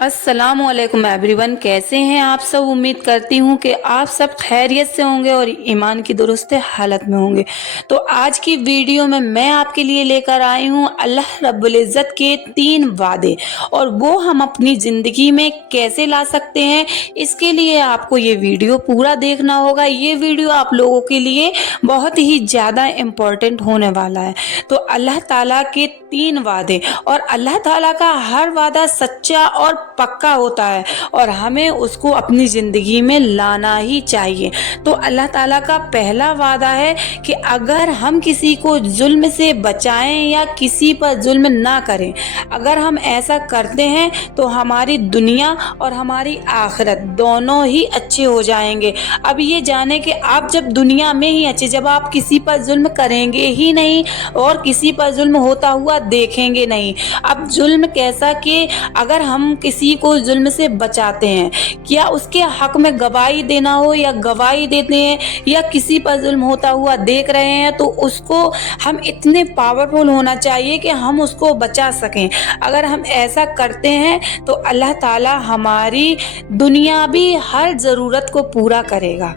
अस्सलामुअलैकुम एवरीवन, कैसे हैं आप सब। उम्मीद करती हूँ कि आप सब खैरियत से होंगे और ईमान की दुरुस्त हालत में होंगे। तो आज की वीडियो में मैं आपके लिए लेकर आई हूँ अल्लाह रब्बुल इज़्ज़त के 3 वादे, और वो हम अपनी ज़िंदगी में कैसे ला सकते हैं। इसके लिए आपको ये वीडियो पूरा देखना होगा। ये वीडियो आप लोगों के लिए बहुत ही ज़्यादा इम्पोर्टेंट होने वाला है। तो अल्लाह ताला के 3 वादे, और अल्लाह ताला का हर वादा सच्चा और पक्का होता है और हमें उसको अपनी ज़िंदगी में लाना ही चाहिए। तो अल्लाह ताला का पहला वादा है कि अगर हम किसी को जुल्म से बचाएं या किसी पर जुल्म ना करें, अगर हम ऐसा करते हैं तो हमारी दुनिया और हमारी आखिरत दोनों ही अच्छे हो जाएंगे। अब ये जाने कि आप जब दुनिया में ही अच्छे, जब आप किसी पर जुल्म करेंगे ही नहीं और किसी पर जुल्म होता हुआ देखेंगे नहीं। अब जुल्म कैसा कि अगर हम किसी को जुल्म से बचाते हैं, क्या उसके हक में गवाही देना हो या गवाही देते हैं, या किसी पर जुल्म होता हुआ देख रहे हैं, तो उसको हम इतने पावरफुल होना चाहिए कि हम उसको बचा सकें। अगर हम ऐसा करते हैं तो अल्लाह ताला हमारी दुनियावी हर ज़रूरत को पूरा करेगा।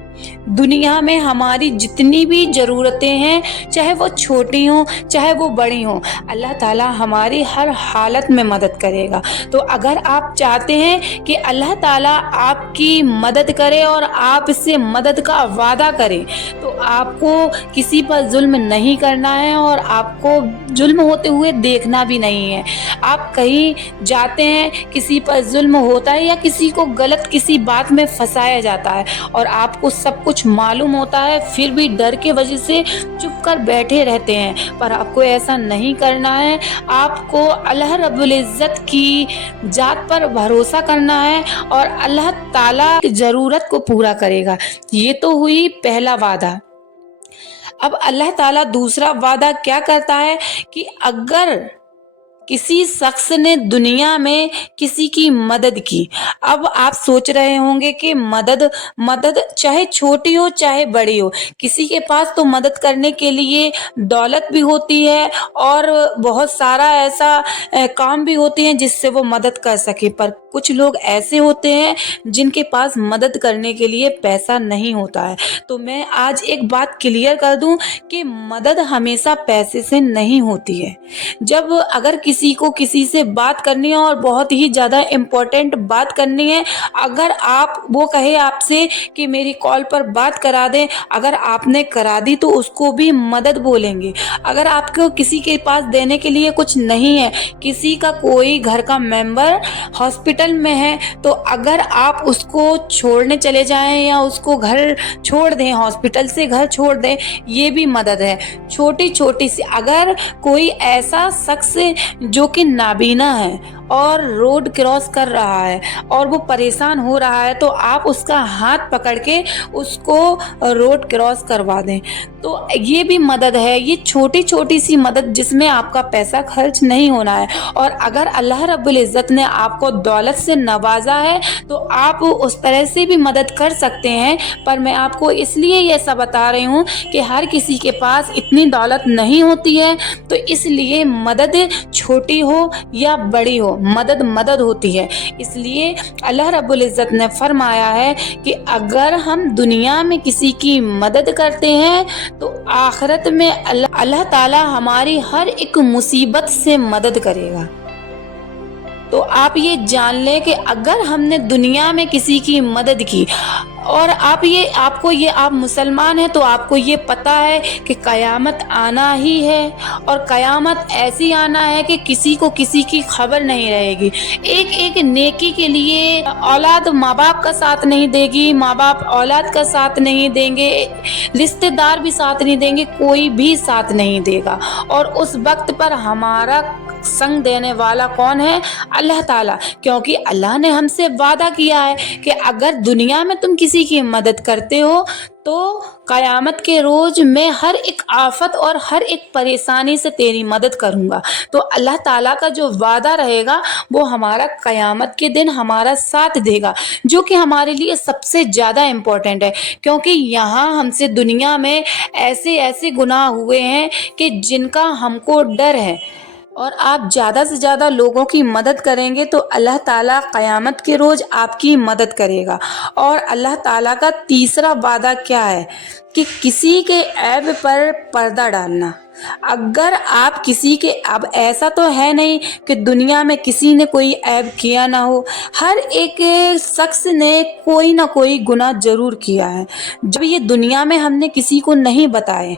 दुनिया में हमारी जितनी भी ज़रूरतें हैं, चाहे वो छोटी हों चाहे वो बड़ी हों, अल्लाह ताला हमारी हर हालत में मदद करेगा। तो अगर आप चाहते हैं कि अल्लाह ताला आपकी मदद करे और आप इससे मदद का वादा करें, तो आपको किसी पर जुल्म नहीं करना है और आपको जुल्म होते हुए देखना भी नहीं है। आप कहीं जाते हैं, किसी पर जुल्म होता है या किसी को गलत किसी बात में फंसाया जाता है और आपको सब कुछ मालूम होता है, फिर भी डर के वजह से चुप कर बैठे रहते हैं। पर आपको ऐसा नहीं करना है। आपको अल्लाह रब्बुल इज़्ज़त की ज़ात पर भरोसा करना है और अल्लाह ताला की ज़रूरत को पूरा करेगा। ये तो हुई पहला वादा। अब अल्लाह ताला दूसरा वादा क्या करता है कि अगर किसी शख्स ने दुनिया में किसी की मदद की, अब आप सोच रहे होंगे कि मदद मदद चाहे छोटी हो चाहे बड़ी हो, किसी के पास तो मदद करने के लिए दौलत भी होती है और बहुत सारा ऐसा काम भी होते हैं जिससे वो मदद कर सके। पर कुछ लोग ऐसे होते हैं जिनके पास मदद करने के लिए पैसा नहीं होता है। तो मैं आज एक बात क्लियर कर दूं कि मदद हमेशा पैसे से नहीं होती है। जब अगर किसी को किसी से बात करनी है और बहुत ही ज़्यादा इम्पोर्टेंट बात करनी है, अगर आप वो कहे आपसे कि मेरी कॉल पर बात करा दें, अगर आपने करा दी तो उसको भी मदद बोलेंगे। अगर आपको किसी के पास देने के लिए कुछ नहीं है, किसी का कोई घर का मेंबर हॉस्पिटल में है, तो अगर आप उसको छोड़ने चले जाएं या उसको घर छोड़ दें, हॉस्पिटल से घर छोड़ दें, ये भी मदद है। छोटी छोटी सी, अगर कोई ऐसा शख्स जो कि नाबीना है और रोड क्रॉस कर रहा है और वो परेशान हो रहा है, तो आप उसका हाथ पकड़ के उसको रोड क्रॉस करवा दें, तो ये भी मदद है। ये छोटी छोटी सी मदद जिसमें आपका पैसा खर्च नहीं होना है। और अगर अल्लाह रब्बुल इज़्ज़त ने आपको दौलत से नवाजा है तो आप उस तरह से भी मदद कर सकते हैं। पर मैं आपको इसलिए ये सब बता रही हूँ कि हर किसी के पास इतनी दौलत नहीं होती है, तो इसलिए मदद छोटी हो या बड़ी हो, मदद मदद होती है। इसलिए अल्लाह रब्बुल इज़्ज़त ने फरमाया है कि अगर हम दुनिया में किसी की मदद करते हैं तो आखिरत में अल्लाह ताला हमारी हर एक मुसीबत से मदद करेगा। तो आप ये जान लें कि अगर हमने दुनिया में किसी की मदद की, और आप मुसलमान हैं तो आपको ये पता है कि क़यामत आना ही है, और क़यामत ऐसी आना है कि किसी को किसी की खबर नहीं रहेगी। एक एक नेकी के लिए औलाद माँ बाप का साथ नहीं देगी, माँ बाप औलाद का साथ नहीं देंगे, रिश्तेदार भी साथ नहीं देंगे, कोई भी साथ नहीं देगा। और उस वक्त पर हमारा संग देने वाला कौन है? अल्लाह ताला। क्योंकि अल्लाह ने हमसे वादा किया है कि अगर दुनिया में तुम किसी की मदद करते हो तो क़यामत के रोज़ मैं हर एक आफत और हर एक परेशानी से तेरी मदद करूँगा। तो अल्लाह ताला का जो वादा रहेगा वो हमारा क़यामत के दिन हमारा साथ देगा, जो कि हमारे लिए सबसे ज़्यादा इम्पोर्टेंट है। क्योंकि यहाँ हमसे दुनिया में ऐसे ऐसे गुनाह हुए हैं कि जिनका हमको डर है। اور آپ زیادہ سے زیادہ لوگوں کی مدد کریں گے تو اللہ تعالیٰ قیامت کے روز آپ کی مدد کرے گا۔ اور اللہ تعالیٰ کا تیسرا وعدہ کیا ہے کہ کسی کے عیب پر پردہ ڈالنا۔ اگر آپ کسی کے، اب ایسا تو ہے نہیں کہ دنیا میں کسی نے کوئی عیب کیا نہ ہو، ہر ایک شخص نے کوئی نہ کوئی گناہ ضرور کیا ہے، جب یہ دنیا میں ہم نے کسی کو نہیں بتائے۔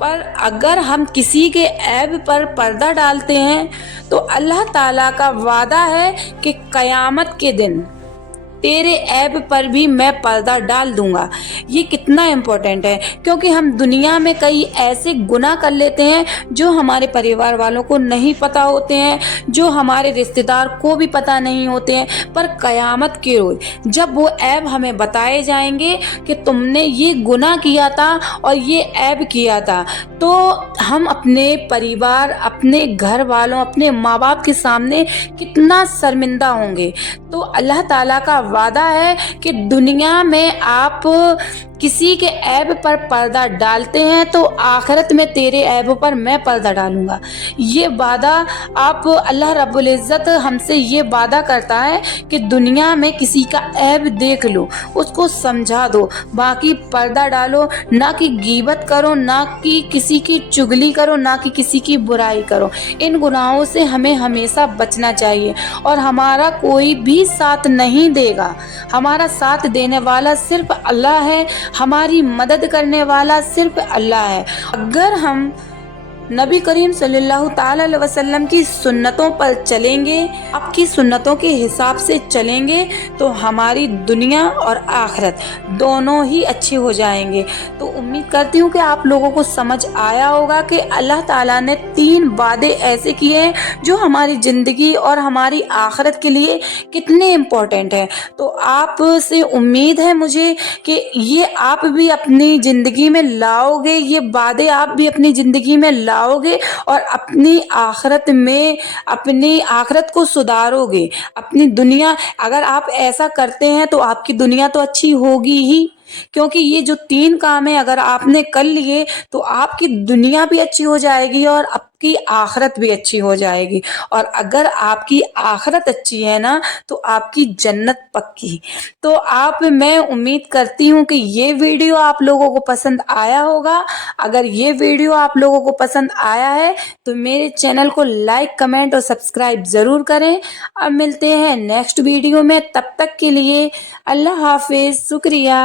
پر اگر ہم کسی کے عیب پر پردہ ڈالتے ہیں تو اللہ تعالیٰ کا وعدہ ہے کہ قیامت کے دن تیرے عیب پر بھی میں پردہ ڈال دوں گا۔ یہ کتنا امپورٹنٹ ہے، کیونکہ ہم دنیا میں کئی ایسے گناہ کر لیتے ہیں جو ہمارے پریوار والوں کو نہیں پتہ ہوتے ہیں، جو ہمارے رشتہ دار کو بھی پتہ نہیں ہوتے ہیں، پر قیامت کے روز جب وہ عیب ہمیں بتائے جائیں گے کہ تم نے یہ گناہ کیا تھا اور یہ عیب کیا تھا، تو ہم اپنے پریوار، اپنے گھر والوں، اپنے ماں باپ کے سامنے کتنا شرمندہ ہوں گے۔ تو اللہ تعالیٰ کا وعدہ ہے کہ دنیا میں آپ کسی کے عیب پر پردہ ڈالتے ہیں تو آخرت میں تیرے عیب پر میں پردہ ڈالوں گا۔ یہ وعدہ آپ، اللہ رب العزت ہم سے یہ وعدہ کرتا ہے کہ دنیا میں کسی کا عیب دیکھ لو، اس کو سمجھا دو، باقی پردہ ڈالو، نہ کہ غیبت کرو، نہ کہ کسی کی چغلی کرو، نہ کہ کسی کی برائی کرو۔ ان گناہوں سے ہمیں ہمیشہ بچنا چاہیے، اور ہمارا کوئی بھی ساتھ نہیں دے گا۔ ہمارا ساتھ دینے والا صرف اللہ ہے، ہماری مدد کرنے والا صرف اللہ ہے۔ اگر ہم نبی کریم صلی اللہ تعالی علیہ وسلم کی سنتوں پر چلیں گے، آپ کی سنتوں کے حساب سے چلیں گے، تو ہماری دنیا اور آخرت دونوں ہی اچھی ہو جائیں گے۔ تو امید کرتی ہوں کہ آپ لوگوں کو سمجھ آیا ہوگا کہ اللہ تعالیٰ نے 3 وعدے ایسے کیے ہیں جو ہماری زندگی اور ہماری آخرت کے لیے کتنے امپورٹنٹ ہیں۔ تو آپ سے امید ہے مجھے کہ یہ آپ بھی اپنی زندگی میں لاؤ گے، یہ وعدے آپ بھی اپنی زندگی میں لاؤ گے، اور اپنی آخرت کو سدھارو گے۔ اپنی دنیا، اگر آپ ایسا کرتے ہیں تو آپ کی دنیا تو اچھی ہوگی ہی، کیونکہ یہ جو 3 کام ہیں اگر آپ نے کر لیے تو آپ کی دنیا بھی اچھی ہو جائے گی اور آپ کی آخرت بھی اچھی ہو جائے گی۔ اور اگر آپ کی آخرت اچھی ہے نا تو آپ کی جنت پکی۔ تو میں امید کرتی ہوں کہ یہ ویڈیو آپ لوگوں کو پسند آیا ہوگا۔ اگر یہ ویڈیو آپ لوگوں کو پسند آیا ہے تو میرے چینل کو لائک، کمنٹ اور سبسکرائب ضرور کریں۔ اب ملتے ہیں نیکسٹ ویڈیو میں، تب تک کے لیے اللہ حافظ، شکریہ۔